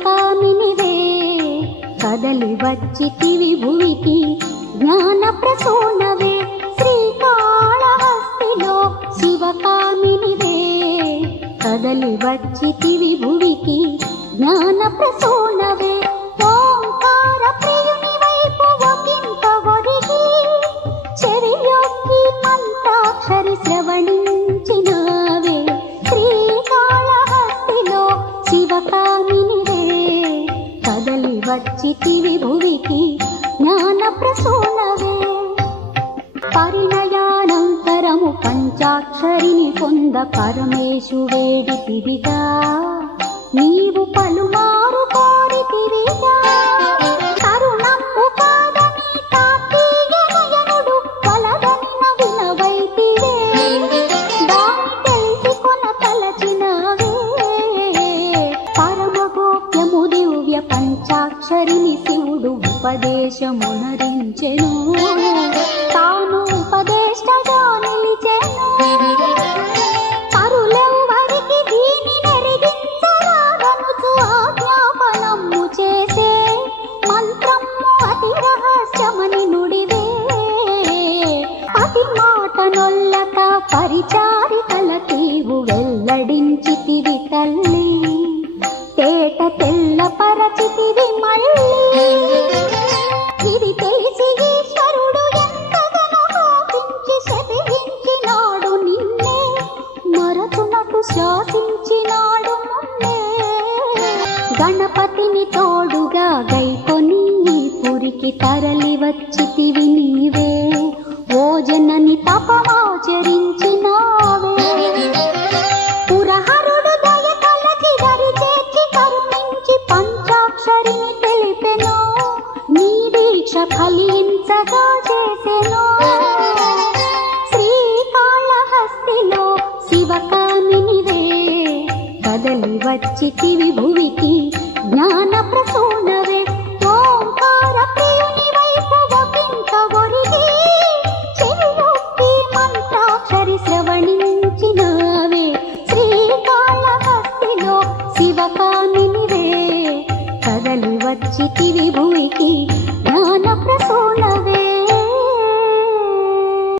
శివకామినివే కదలి వచ్చితివి భువికి జ్ఞాన ప్రసూనవే శ్రీకాళహస్తిలో శివకామినివే కదలి వచ్చితివి భువికి జ్ఞాన ప్రసూనవే ఓంకార ప్రియుని వైపు ఒకంత ఒరిగి చెవియొక్కి మంత్రాక్షరి శ్రవణించినావే శ్రీకాళహస్తిలో శివకామినివే కదలి వచ్చితివి భువికి జ్ఞాన ప్రసూనవే పరిణయానంతరము పంచాక్షరిని పొంద పరమేశు వేడితివిగా నీవు పలుమారు కోరితివిగా కరుణంబు కాదని కార్తీయనయనుడు వలదని నవినవైతివే దాని తెలిసి కొన తలచినవే పరమగోప్యము దివ్య పంచాక్షరిని శివుడు ఉపదేశమునరించెను తాను ఉపదేష్టగా నిలిచెను కరులెవ్వరికి దీని నెరిగించరాదనుచు ఆజ్ఞాపనము చేసే మంత్రము అతి రహస్యమని నుడివే అతి మాట నొల్లక పరిచారికల తీవు వెల్లడించితివి తల్లి తేట తెల్ల పరచితివి మళ్ళీ ఇది తెలిసి ఈశ్వరుడు ఎంతగానో కోపించి శపించినాడు నిన్నే మరచునకు శాసించినాడు మున్నే గణపతిని తోడుగా గైకొని పురికి తరలి వచ్చితివి నీవే ఓ జనని తపమాచరించినావే పురహరుడు దయ తలచి దరి చేర్చి కరుణించి పంచాక్షరిని తెలిపెను నీ దీక్ష ఫలించగా చేసెను శ్రీకాళహస్తిలో శివకామినివే కదలి వచ్చితివి భువికి జ్ఞాన ప్రసూనవే ఓంకార ప్రియుని వైపు ఒకంత ఒరిగి చెవియొక్కి మంత్రాక్షరి శ్రవణించినవే శ్రీకాళహస్తిలో శివకా